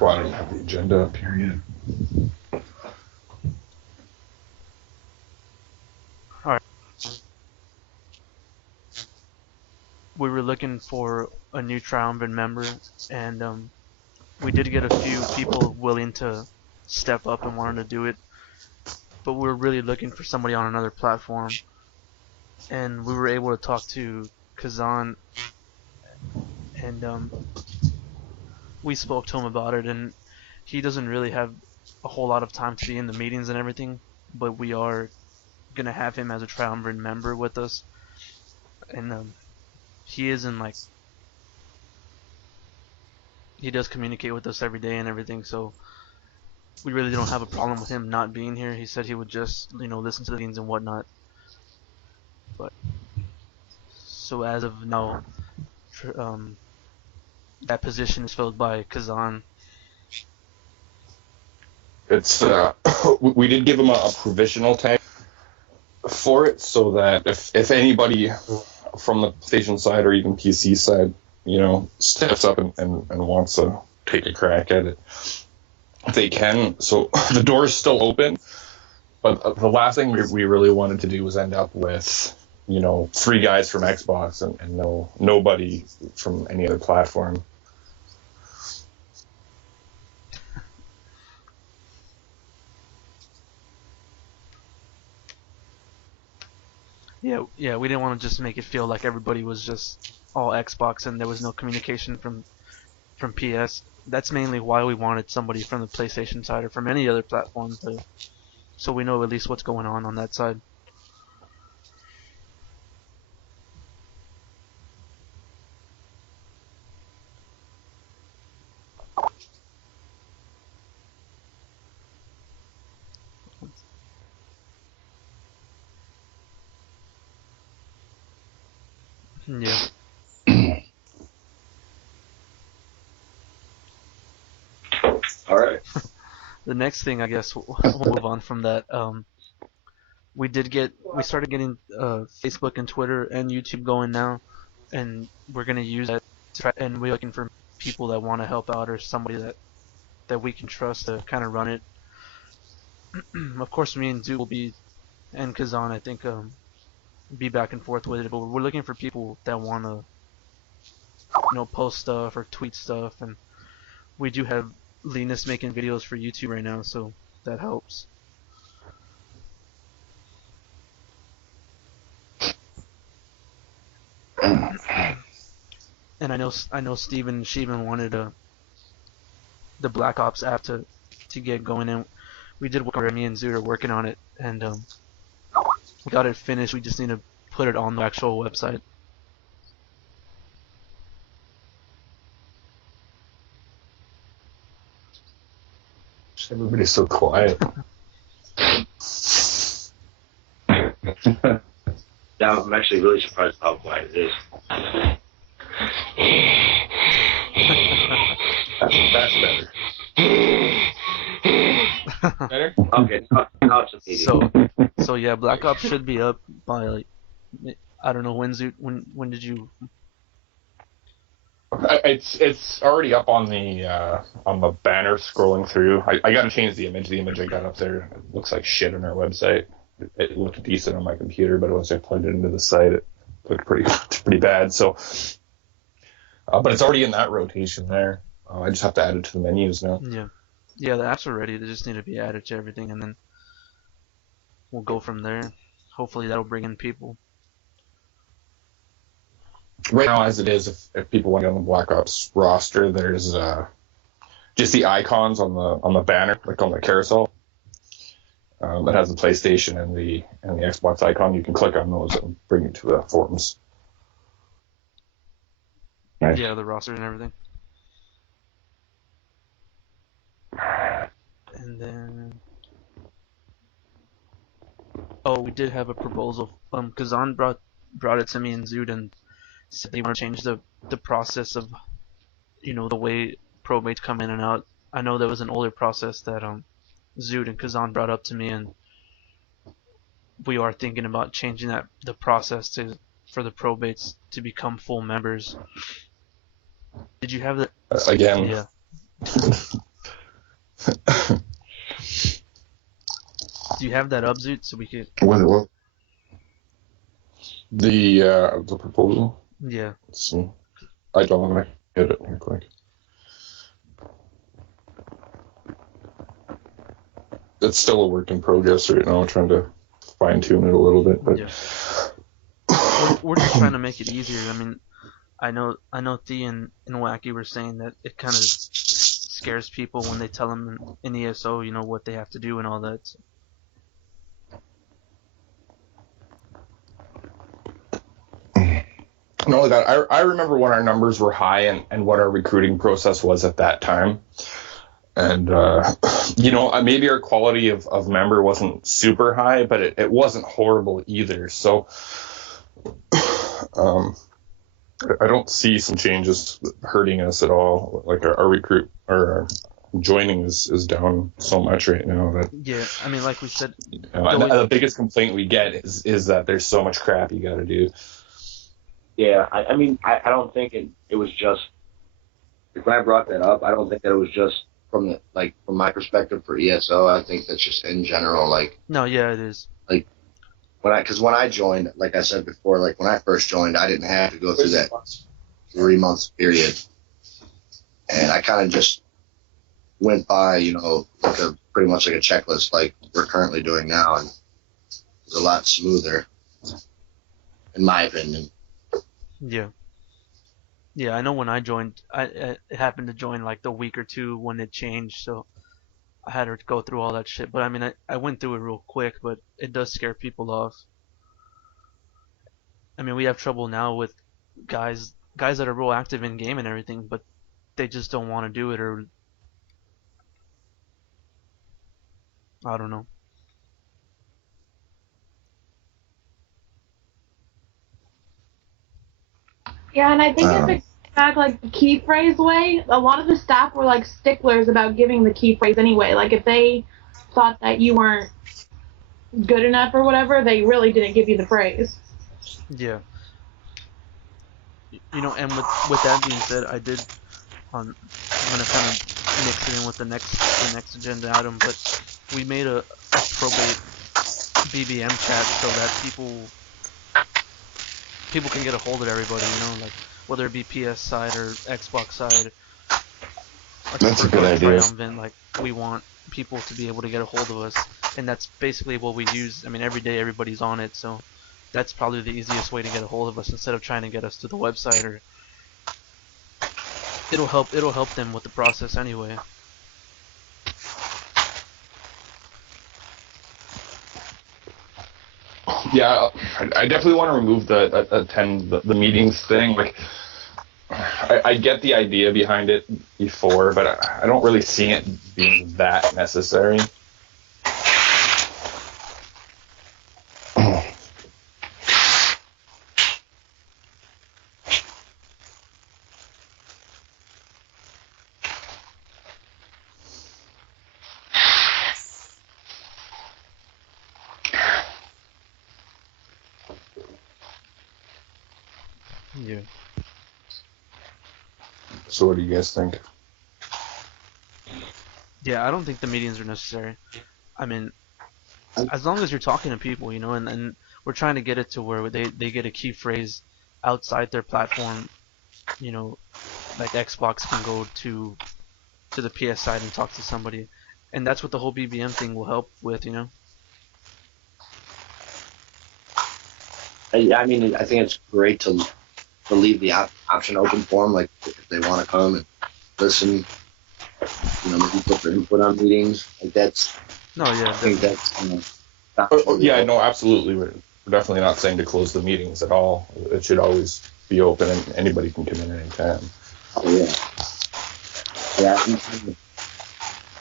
Well, I don't have the agenda up here yet. All right. We were looking for a new triumvirate member, and we did get a few people willing to step up and wanted to do it, but we were really looking for somebody on another platform, and we were able to talk to Kazan, and we spoke to him about it, and he doesn't really have a whole lot of time to be in the meetings and everything, but we are gonna have him as a triumvirate member with us, and he is in like he does communicate with us every day and everything, so we really don't have a problem with him not being here. He said he would just listen to the meetings and whatnot. But so as of now, that position is filled by Kazan. It's we did give him a provisional tag for it, so that if anybody from the PlayStation side or even PC side, steps up and wants to take a crack at it, they can. So the door is still open, but the last thing we really wanted to do was end up with 3 guys from Xbox and nobody from any other platform. Yeah, we didn't want to just make it feel like everybody was just all Xbox and there was no communication from PS. That's mainly why we wanted somebody from the PlayStation side or from any other platform so we know at least what's going on that side. Yeah. All right. The next thing, I guess, we'll move on from that. We started getting Facebook and Twitter and YouTube going now, and we're gonna use that and we're looking for people that want to help out or somebody that we can trust to kind of run it. Of course, me and Zoo will be, and Kazan, I think, be back and forth with it, but we're looking for people that want to, post stuff or tweet stuff, and we do have Linus making videos for YouTube right now, so that helps. And I know Steven Sheevan wanted the Black Ops app to get going, and we did work on it. Me and Zoot are working on it, and we got it finished. We just need to put it on the actual website. Everybody's so quiet. Yeah, I'm actually really surprised how quiet it is. That's better. Better? Okay, now it's immediate. So yeah, Black Ops should be up by like, I don't know when when did you? It's already up on the banner scrolling through. I got to change the image. The image I got up there, it looks like shit on our website. It looked decent on my computer, but once I plugged it into the site, it looked pretty bad. So, but it's already in that rotation there. I just have to add it to the menus now. Yeah, the apps are ready. They just need to be added to everything, and then we'll go from there. Hopefully, that'll bring in people. Right now, as it is, if people want to get on the Black Ops roster, there's just the icons on the banner, like on the carousel. That has the PlayStation and the Xbox icon. You can click on those and bring you to the forums. Right. Yeah, the roster and everything. And then, we did have a proposal. Kazan brought it to me and Zoot and said they want to change the process of, the way probates come in and out. I know there was an older process that Zoot and Kazan brought up to me, and we are thinking about changing the process for the probates to become full members. Did you have that? Again. Yeah. Do you have that up, Zoot, so we could? What? The proposal? Yeah. Let's see. I don't want to get it real quick. It's still a work in progress right now. I'm trying to fine tune it a little bit, but Yeah. We're just trying to make it easier. I mean, I know Thea and Wacky were saying that it kind of scares people when they tell them in ESO, you know, what they have to do and all that. So. not only that, I remember when our numbers were high and what our recruiting process was at that time. And, you know, maybe our quality of member wasn't super high, but it wasn't horrible either. So I don't see some changes hurting us at all. Like our recruit or our joining is down so much right now that Yeah, I mean, like we said, and the biggest complaint we get is that there's so much crap you got to do. Yeah, I mean, I don't think it was just, when I brought that up, I don't think that it was just from my perspective for ESO. I think that's just in general, like. No, yeah, it is. Like, because when I joined, like I said before, like when I first joined, I didn't have to go through that 3-month period. And I kind of just went by, you know, like pretty much like a checklist like we're currently doing now. And it's a lot smoother, in my opinion. Yeah. Yeah, I know when I joined, I happened to join like the week or two when it changed, so I had to go through all that shit. But I mean, I went through it real quick, but it does scare people off. I mean, we have trouble now with guys that are real active in game and everything, but they just don't want to do it, or I don't know. Yeah, and I think if it back like the key phrase way, a lot of the staff were like sticklers about giving the key phrase anyway. Like if they thought that you weren't good enough or whatever, they really didn't give you the phrase. Yeah. You know, and with that being said, I'm gonna kind of mix it in with the next agenda item, but we made a probate BBM chat so that people can get a hold of everybody, you know, like whether it be PS side or Xbox side. That's a good idea. Triumphant, like we want people to be able to get a hold of us, and that's basically what we use. I mean, every day everybody's on it, so that's probably the easiest way to get a hold of us instead of trying to get us to the website, or it'll help them with the process anyway. Yeah, I definitely want to remove the attend the meetings thing. Like, I get the idea behind it before, but I don't really see it being that necessary. Yeah. So what do you guys think? Yeah, I don't think the meetings are necessary. I mean, as long as you're talking to people, you know, and we're trying to get it to where they get a key phrase outside their platform, you know, like Xbox can go to the PS side and talk to somebody, and that's what the whole BBM thing will help with, you know. I mean, I think it's great to leave the option open for them, like if they want to come and listen, you know, maybe put their input on meetings. Like that's. No, yeah. I think that's. You know, yeah, no, absolutely. We're definitely not saying to close the meetings at all. It should always be open, and anybody can come in anytime. Oh yeah. Yeah,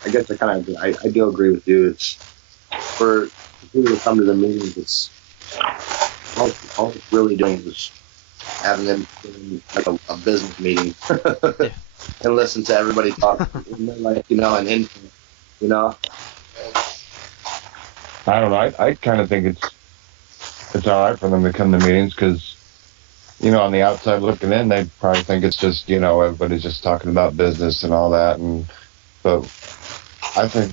I guess I do agree with you. It's for people to come to the meetings. It's all it's really doing is having them in like a business meeting and listen to everybody talk, like, you know, and input, you know. I don't know. I kind of think it's all right for them to come to meetings because, you know, on the outside looking in, they probably think it's just, you know, everybody's just talking about business and all that. But I think,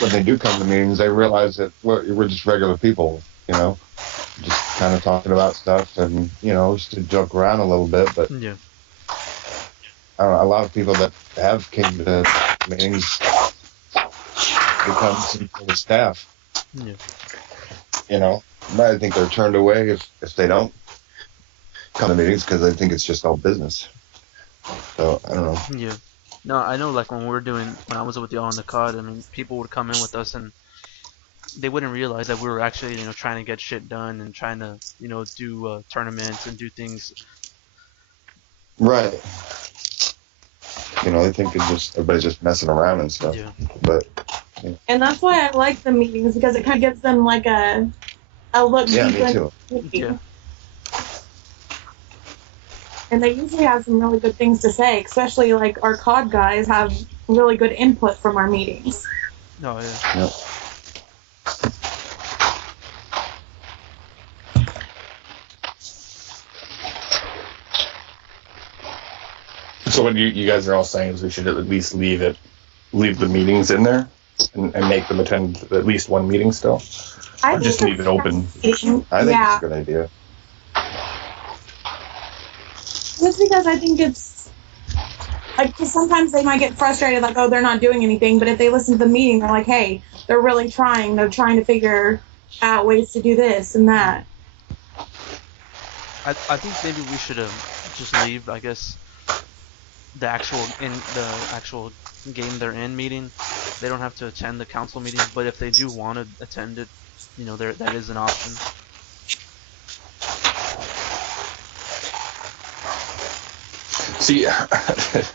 when they do come to meetings, they realize that we're just regular people, just kind of talking about stuff and, just to joke around a little bit. But Yeah. I don't know, a lot of people that have came to meetings become some sort of staff. Yeah. But I think they're turned away if they don't come to meetings because they think it's just all business. So I don't know. Yeah. No, I know. Like when I was with y'all on the COD, I mean, people would come in with us and they wouldn't realize that we were actually, trying to get shit done and trying to, do tournaments and do things. Right. They think everybody's just messing around and stuff. Yeah. But. And that's why I like the meetings, because it kind of gives them like a look Yeah, deeper me too. Yeah. And they usually have some really good things to say, especially like our COD guys have really good input from our meetings. Oh yeah. Yep. So what you guys are all saying is we should at least leave the meetings in there and make them attend at least one meeting still? Or just leave it open? I think it's a good idea. Just because I think it's like, 'cause sometimes they might get frustrated, like, oh, they're not doing anything. But if they listen to the meeting, they're like, hey, they're really trying. They're trying to figure out ways to do this and that. I think maybe we should just leave, I guess, the actual game they're in meeting. They don't have to attend the council meeting, but if they do want to attend it, that is an option. See,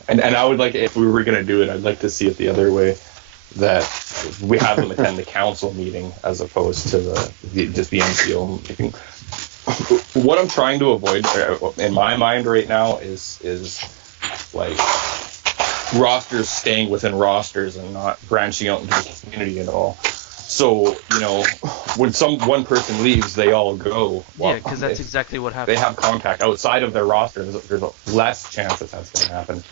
and I would like, if we were going to do it, I'd like to see it the other way, that we have them attend the council meeting as opposed to just the MCO meeting. What I'm trying to avoid in my mind right now is like rosters staying within rosters and not branching out into the community at all. So, when one person leaves, they all go. Well, yeah, because that's exactly what happened. They have contact outside of their roster. There's a less chance that that's going to happen.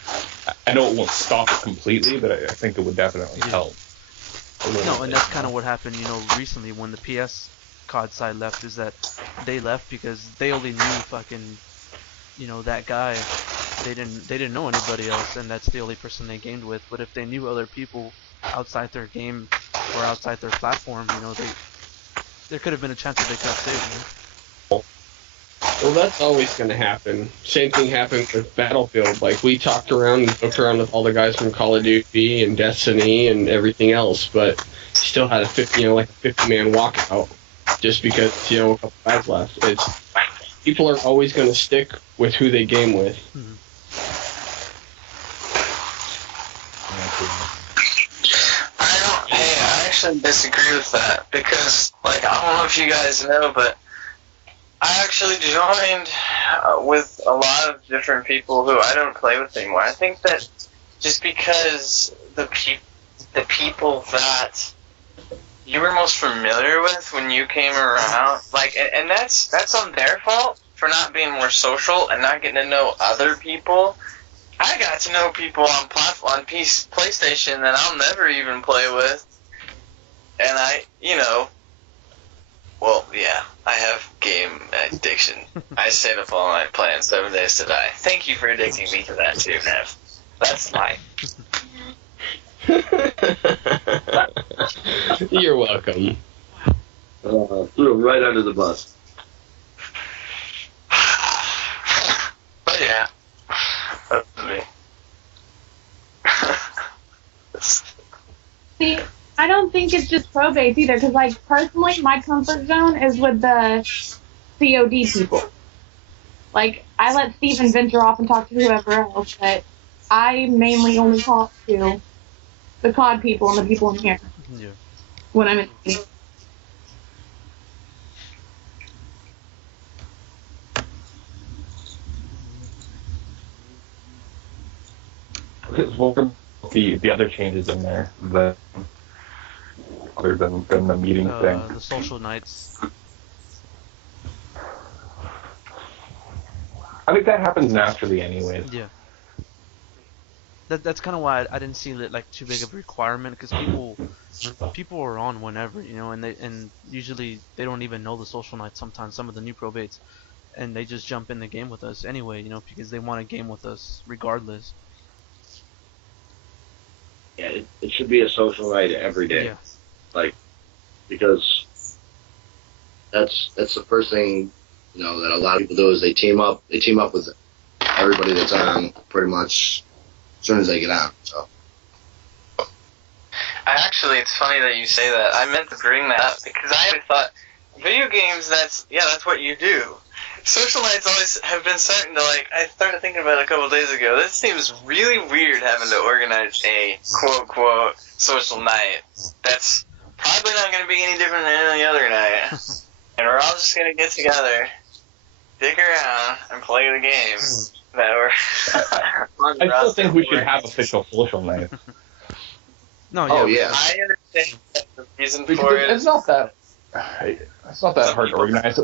I know it won't stop it completely, but I think it would definitely help. No, and that's kind of what happened, recently when the PS COD side left, is that they left because they only knew fucking, that guy. They didn't know anybody else, and that's the only person they gamed with. But if they knew other people outside their game or outside their platform, there could have been a chance that they could have saved. Well, that's always going to happen. Same thing happened with Battlefield. Like, we talked around and joked around with all the guys from Call of Duty and Destiny and everything else, but still had a 50-man walkout just because, a couple guys left. People are always going to stick with who they game with. Mm-hmm. I actually disagree with that because, I don't know if you guys know, but I actually joined with a lot of different people who I don't play with anymore. I think that just because the people that you were most familiar with when you came around, and that's on their fault for not being more social and not getting to know other people. I got to know people on PlayStation that I'll never even play with, and I have game addiction. I stayed up all night playing 7 days to die. Thank you for addicting me to that too, Nev. That's life. You're welcome. Right under the bus. But yeah, that's me. See, I don't think it's just pro-based either, because, personally, my comfort zone is with the COD people. I let Steven venture off and talk to whoever else, but I mainly only talk to the COD people and the people in here. Yeah. When I'm in the meeting. What are the other changes in there that other than the meeting thing? The social nights. I think that happens naturally anyways. Yeah. that's kind of why I didn't see it like too big of a requirement, because people are on whenever, and usually they don't even know the social night sometimes, some of the new probates, and they just jump in the game with us anyway, because they want to game with us regardless. Yeah, it should be a social night every day. Yeah. Like, because that's the first thing, that a lot of people do is they team up with everybody that's on pretty much as soon as they get on. So. It's funny that you say that. I meant to bring that up because I always thought video games, that's what you do. Social nights always have been starting to, I started thinking about it a couple of days ago. This seems really weird having to organize a quote social night. That's probably not going to be any different than any other night. And we're all just going to get together, dick around, and play the game that we're I still think we should have official social nights. No, yeah. Oh, yeah. I understand the reason Because for it. it's not that hard to organize.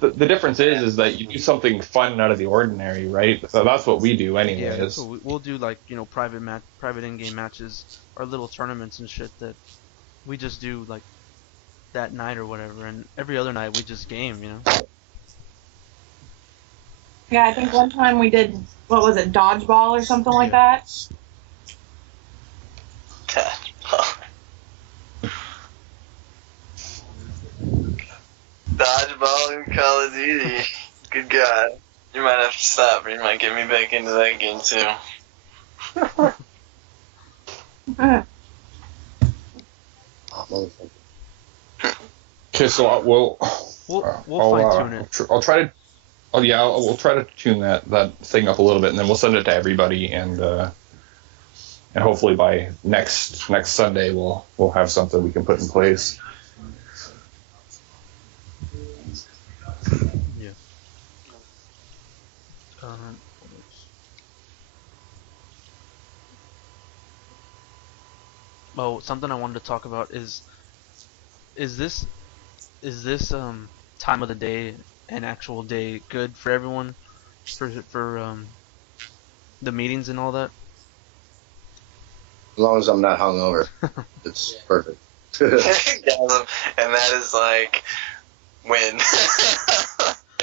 The difference is that you do something fun out of the ordinary, right? So that's what we do anyways. Yeah, so we'll do private in-game matches or little tournaments and shit that we just do that night or whatever, and every other night we just game, Yeah, I think one time we did, what was it, dodgeball or something like that? Dodgeball in Call of Duty. Good God. You might have to stop or you might get me back into that game too. Okay, so we'll fine tune it. I'll try to. Oh yeah, we'll try to tune that thing up a little bit, and then we'll send it to everybody, and hopefully by next Sunday we'll have something we can put in place. Yeah. Oh, something I wanted to talk about is this time of the day, an actual day, good for everyone for the meetings and all that? As long as I'm not hungover, it's perfect. And that is when.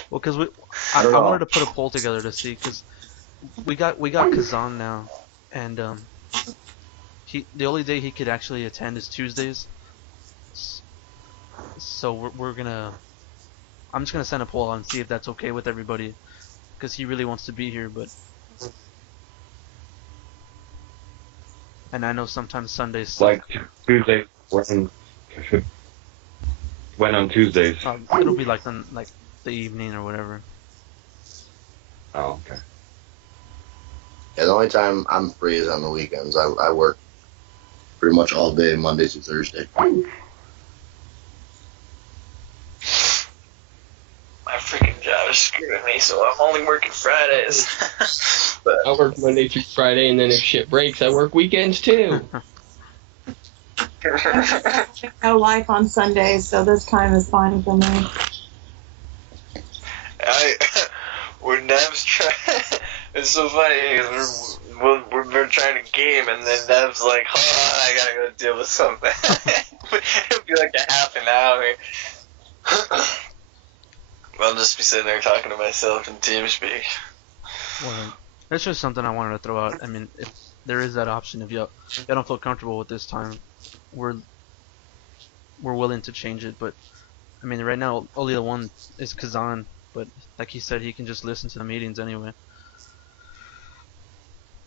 Well, because I wanted to put a poll together to see, because we got Kazan now, and the only day he could actually attend is Tuesdays. So I'm just gonna send a poll out and see if that's okay with everybody, because he really wants to be here, but. And I know sometimes Sundays suck. Tuesday when on Tuesdays. It'll be the evening or whatever. Oh, okay. Yeah, the only time I'm free is on the weekends. I work pretty much all day, Monday through Thursday. My freaking job is screwing me, so I'm only working Fridays. But I work Monday through Friday, and then if shit breaks, I work weekends too. No life on Sundays, so this time is fine for me. When Nev's trying, it's so funny because we're trying to game, and then Nev's like, "Hold on, I gotta go deal with something." It'll be like a half an hour. I'll just be sitting there talking to myself in TeamSpeak. Well, that's just something I wanted to throw out. I mean, if there is that option, if you don't feel comfortable with this time, we're willing to change it. But I mean, right now only the one is Kazan. But like he said, he can just listen to the meetings anyway.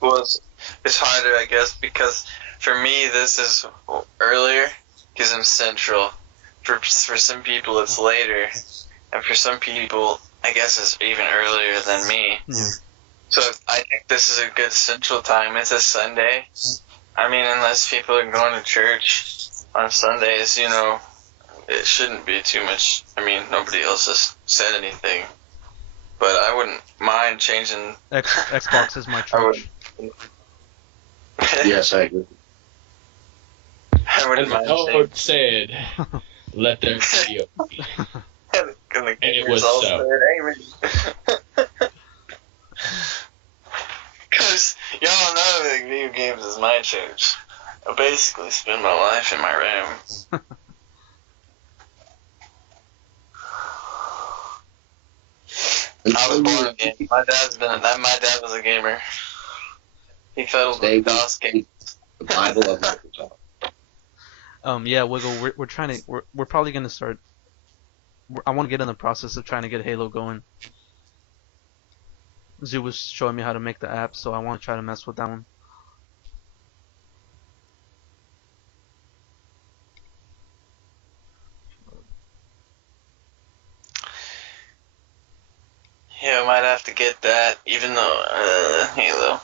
Well, it's harder, I guess, because for me this is earlier because I'm central. For some people it's later, and for some people I guess it's even earlier than me. Yeah. So I think this is a good central time. It's a Sunday. I mean, unless people are going to church on Sundays, it shouldn't be too much. I mean, nobody else has said anything. But I wouldn't mind changing. Xbox is my church. Yes, I agree. I wouldn't And the mind code said, let their video be. And it was so. Because y'all know, video was my church. I basically spend my life in my room. I was born a gamer. My dad was a gamer. He fiddled with DOS games. The Bible of Microsoft. Yeah, Wiggle. We're trying to. We're probably gonna start. I want to get in the process of trying to get Halo going. Zoo was showing me how to make the app, so I want to try to mess with that one. Yeah, I might have to get that, even though Halo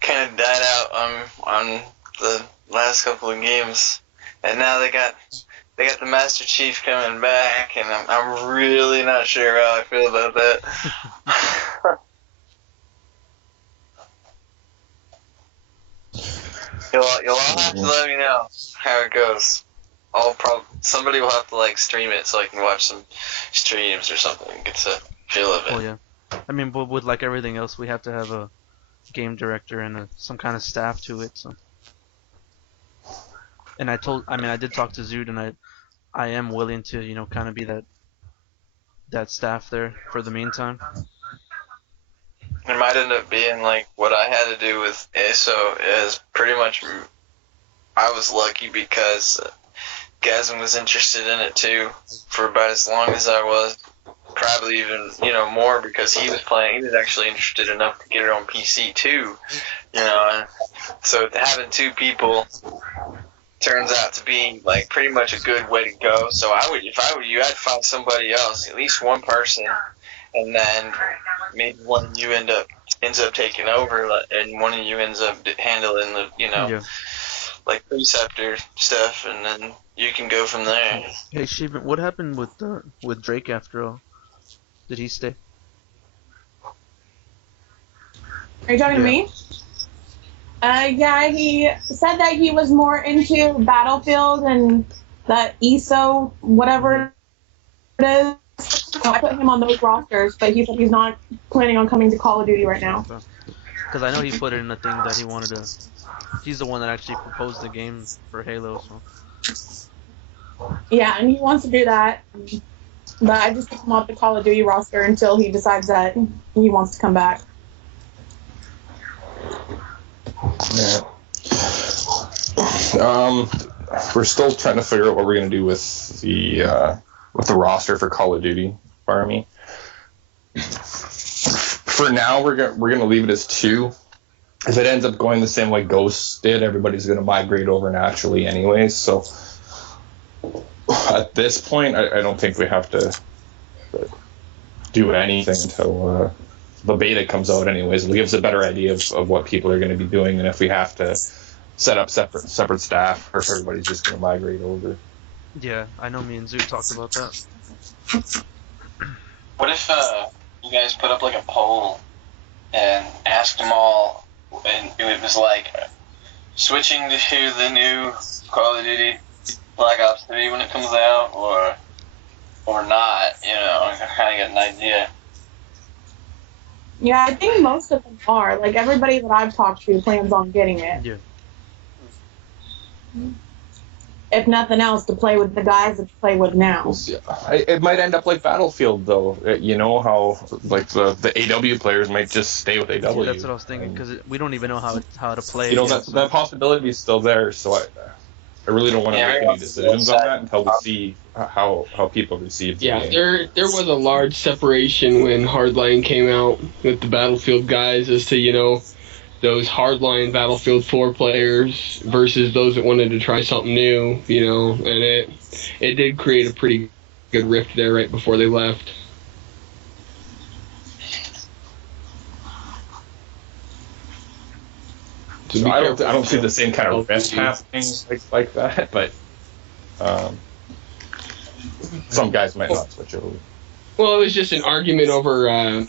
kind of died out on the last couple of games, and now they got the Master Chief coming back, and I'm really not sure how I feel about that. You'll all have to let me know how it goes. Somebody will have to like stream it so I can watch some streams or something and get to feel of it. Oh yeah, I mean, but with like everything else, we have to have a game director and some kind of staff to it. So, and I did talk to Zood, and I am willing to kind of be that staff there for the meantime. It might end up being like what I had to do with ASO is pretty much I was lucky because Gazin was interested in it too for about as long as I was. Probably even, more because he was playing. He was actually interested enough to get it on PC too, And so having two people turns out to be like pretty much a good way to go. So if I were you, I'd find somebody else, at least one person, and then maybe one of you ends up taking over, and one of you ends up handling the like preceptor stuff, and then you can go from there. Hey Sheevan, what happened with Drake after all? Did he stay? Are you talking to me? Yeah, he said that he was more into Battlefield and the ESO, whatever it is. So I put him on those rosters, but he said he's not planning on coming to Call of Duty right now. Because I know he put it in the thing that he wanted to. He's the one that actually proposed the game for Halo, so. Yeah, and he wants to do that. But I just took him off the Call of Duty roster until he decides that he wants to come back. Yeah. We're still trying to figure out what we're gonna do with the roster for Call of Duty Army. For now, we're gonna leave it as 2. If it ends up going the same way Ghost did, everybody's gonna migrate over naturally anyways. So at this point, I don't think we have to do anything until the beta comes out anyways. It gives a better idea of what people are going to be doing, and if we have to set up separate staff, or if everybody's just going to migrate over. Yeah, I know me and Zoo talked about that. What if you guys put up like a poll and asked them all, and it was like switching to the new Call of Duty Black Ops 3 when it comes out, or not, I kind of get an idea. Yeah, I think most of them are. Like, everybody that I've talked to plans on getting it. Yeah. If nothing else, to play with the guys that you play with now. It might end up like Battlefield, though. How, like, the AW players might just stay with AW. Yeah, that's what I was thinking, because we don't even know how to play. That possibility is still there, so I really don't want to make any decisions on that until we see how people receive the game. There was a large separation when Hardline came out with the Battlefield guys as to, those Hardline Battlefield 4 players versus those that wanted to try something new, and it did create a pretty good rift there right before they left. So I don't see the same kind of rift happening like that, but some guys might not switch over. Well, it was just an argument over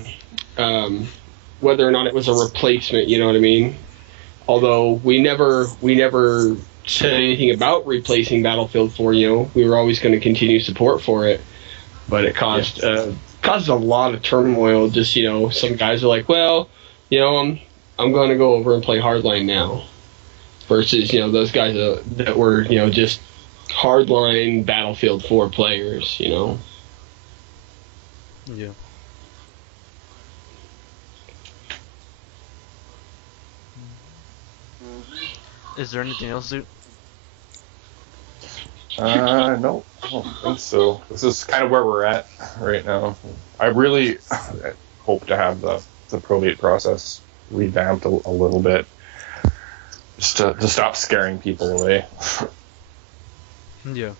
whether or not it was a replacement. You know what I mean? Although we never said anything about replacing Battlefield 4. We were always going to continue support for it, but it caused a lot of turmoil. Just some guys are like, well, I'm going to go over and play Hardline now. versus, those guys that were, just hardline Battlefield 4 players, Yeah. Is there anything else, Zoot? No, I don't think so. This is kind of where we're at right now. I really hope to have the probate process revamped a little bit, just to stop scaring people away. Yeah.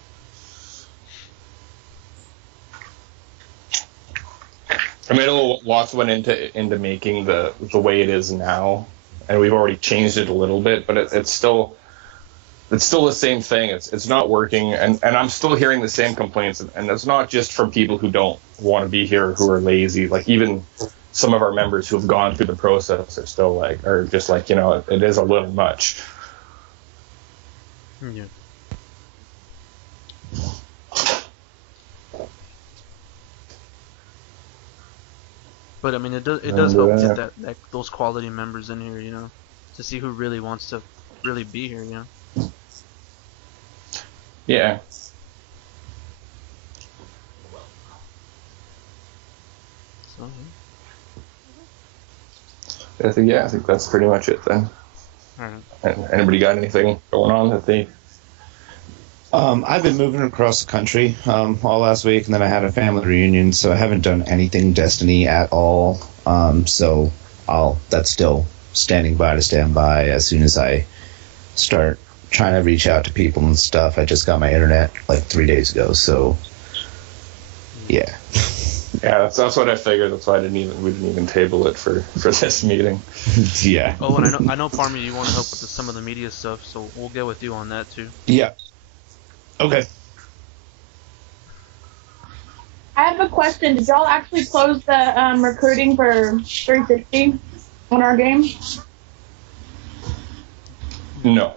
I mean, lots went into making the way it is now, and we've already changed it a little bit, but it's still the same thing. It's not working, and I'm still hearing the same complaints, and it's not just from people who don't want to be here, who are lazy. Like, even some of our members who have gone through the process are still just like, it is a little much. Yeah. But I mean, it does help get those quality members in here, to see who really wants to really be here, Yeah. So, I think that's pretty much it then. alright. And anybody got anything going on that they? I've been moving across the country all last week, and then I had a family reunion, so I haven't done anything Destiny at all. So that's still standing by to stand by as soon as I start trying to reach out to people and stuff. I just got my internet like 3 days ago, so yeah. Yeah, that's what I figured. That's why we didn't even table it for this meeting. Yeah. Oh, and I know, Parmy, you want to help with some of the media stuff, so we'll get with you on that too. Yeah. Okay. I have a question. Did y'all actually close the recruiting for 360 on our game? No,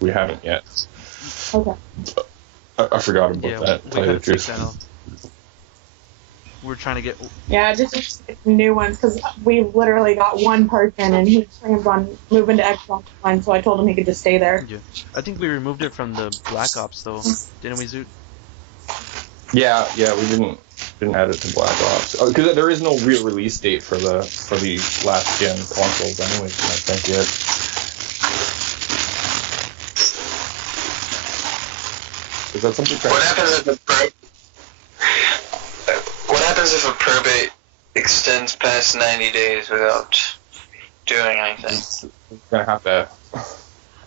we haven't yet. Okay. I forgot about that. We Tell you had the to take truth. that off. We're trying to get. Yeah, just get some new ones because we literally got one person and he plans on moving to Xbox One, so I told him he could just stay there. Yeah. I think we removed it from the Black Ops though, didn't we, Zoot? Yeah, we didn't add it to Black Ops because there is no real release date for the last gen consoles, anyways. I think yet. Is that something? What happens if a probate extends past 90 days without doing anything? We're gonna have to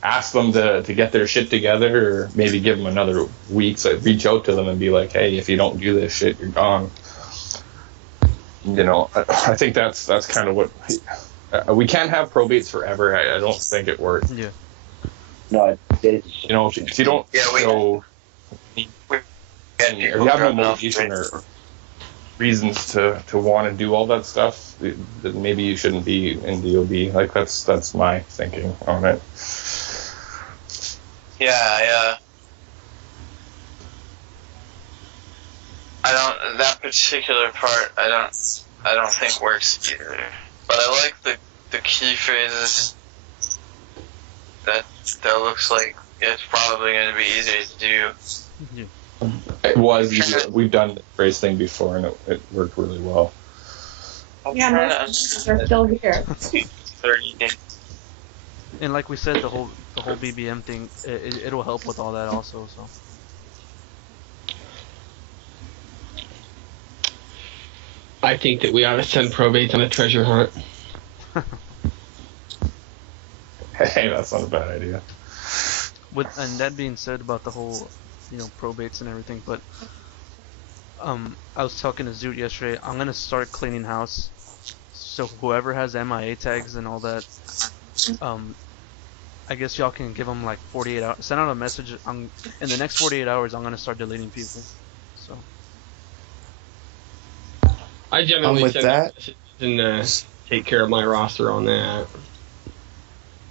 ask them to get their shit together, or maybe give them another week. So reach out to them and be like, "Hey, if you don't do this shit, you're gone." I think that's kind of what we can't have probates forever. I don't think it works. Yeah. No, If you don't, if you have no motivation or reasons to want to do all that stuff, then maybe you shouldn't be in DOB. Like, that's my thinking on it. Yeah. That particular part I don't think works either. But I like the key phrases. That looks like it's probably going to be easier to do. Yeah. It was easier. We've done the phrase thing before, and it worked really well. Yeah, most are still here. 30 days. And like we said, the whole BBM thing, it'll help with all that also. So. I think that we ought to send probates on a treasure hunt. Hey, that's not a bad idea. And that being said about the whole, probates and everything, but I was talking to Zoot yesterday. I'm gonna start cleaning house, so whoever has MIA tags and all that, I guess y'all can give them like 48 hours. Send out a message. In the next 48 hours, I'm gonna start deleting people. So. I generally with send that, messages and take care of my roster on that.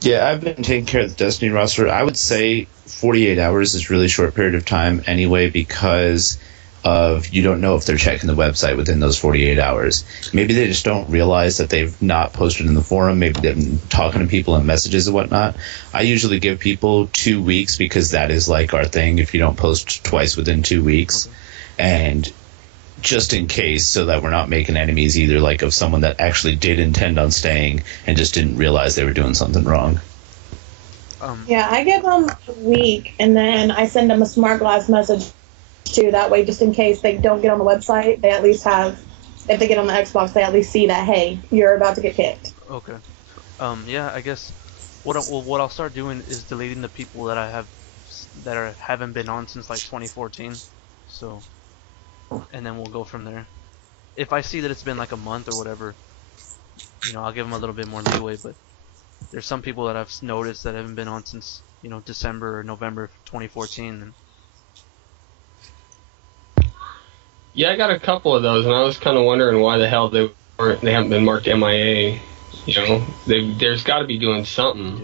Yeah, I've been taking care of the Destiny roster. I would say 48 hours is a really short period of time anyway, because of you don't know if they're checking the website within those 48 hours. Maybe they just don't realize that they've not posted in the forum. Maybe they've been talking to people in messages and whatnot. I usually give people 2 weeks because that is like our thing if you don't post twice within 2 weeks. Okay. And just in case, so that we're not making enemies either, like of someone that actually did intend on staying and just didn't realize they were doing something wrong. Yeah, I give them a week, and then I send them a smart glass message too. That way, just in case they don't get on the website, they at least have, if they get on the Xbox, they at least see that, hey, you're about to get kicked. Okay. Yeah, I guess what I'll start doing is deleting the people that I have that haven't been on since like 2014. So, and then we'll go from there. If I see that it's been like a month or whatever, I'll give them a little bit more leeway. But there's some people that I've noticed that haven't been on since December or November of 2014. And yeah, I got a couple of those, and I was kind of wondering why the hell they haven't been marked MIA. There's got to be doing something.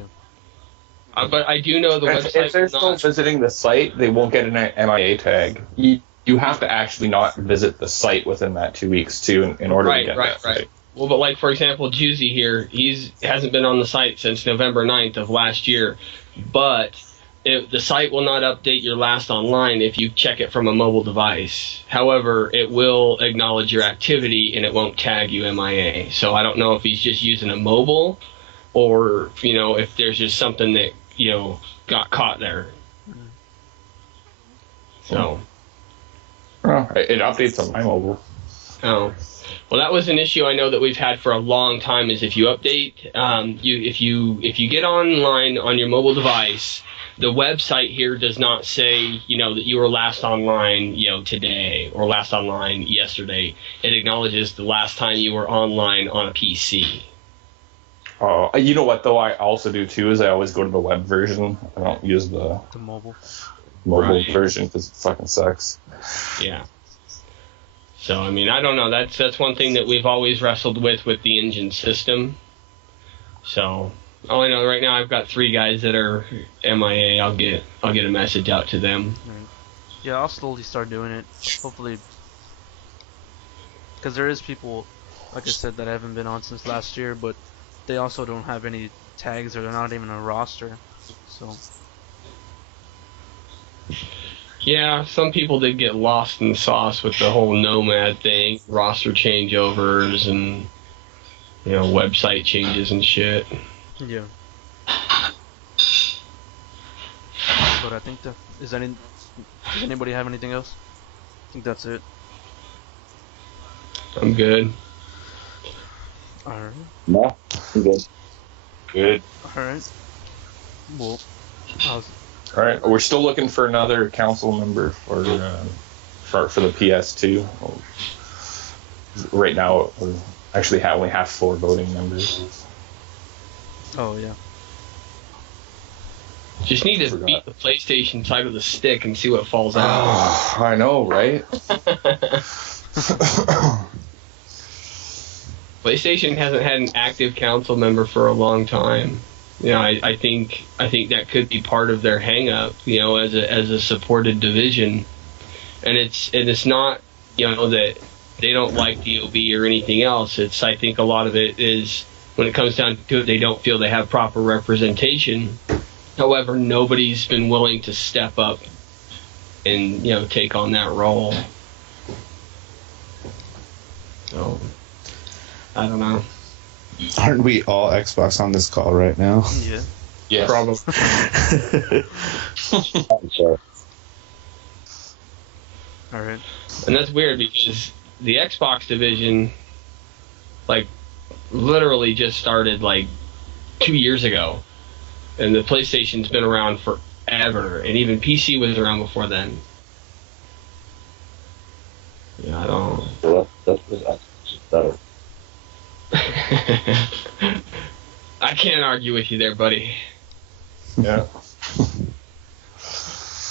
Yeah. But I do know the website. If they're still visiting the site, they won't get an MIA tag. You have to actually not visit the site within that 2 weeks too, in order to get that. Right. Well, but like for example, Juicy here, hasn't been on the site since November 9th of last year, but the site will not update your last online if you check it from a mobile device. However, it will acknowledge your activity and it won't tag you MIA. So I don't know if he's just using a mobile or, if there's just something that, got caught there. So. Oh, it updates on my mobile. Oh. Well, that was an issue I know that we've had for a long time. Is if you update, if you get online on your mobile device, the website here does not say that you were last online today or last online yesterday. It acknowledges the last time you were online on a PC. Oh, you know what though? I also do too. Is I always go to the web version. I don't use the mobile version because it fucking sucks. Yeah. So, I mean, I don't know. That's one thing that we've always wrestled with the engine system. So, all I know right now, I've got 3 guys that are MIA. I'll get a message out to them. Right. Yeah, I'll slowly start doing it. Hopefully, because there is people, like I said, that haven't been on since last year, but they also don't have any tags or they're not even a roster. So. Yeah, some people did get lost in the sauce with the whole Nomad thing, roster changeovers, and website changes and shit. Yeah. But I think does anybody have anything else? I think that's it. I'm good. All right. No, I'm good. Good. All right. Well, all right, we're still looking for another council member for the PS2. Right now, we actually only have 4 voting members. Oh yeah. Just need to beat the PlayStation side of the stick and see what falls out. Oh, I know, right? PlayStation hasn't had an active council member for a long time. I think that could be part of their hang-up, as a supported division, and it's not, that they don't like DOB or anything else. I think a lot of it is when it comes down to it, they don't feel they have proper representation. However, nobody's been willing to step up and take on that role. So I don't know. Aren't we all Xbox on this call right now? Yeah. Yes. Probably. I'm sorry. All right. And that's weird because the Xbox division, literally just started 2 years ago, and the PlayStation's been around forever, and even PC was around before then. Yeah, I don't. Well, that's better. I can't argue with you there, buddy. Yeah. All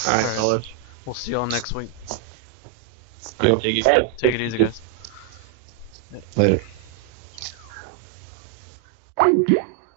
right, fellas. We'll see y'all next week. All right, Take it easy, guys. Later.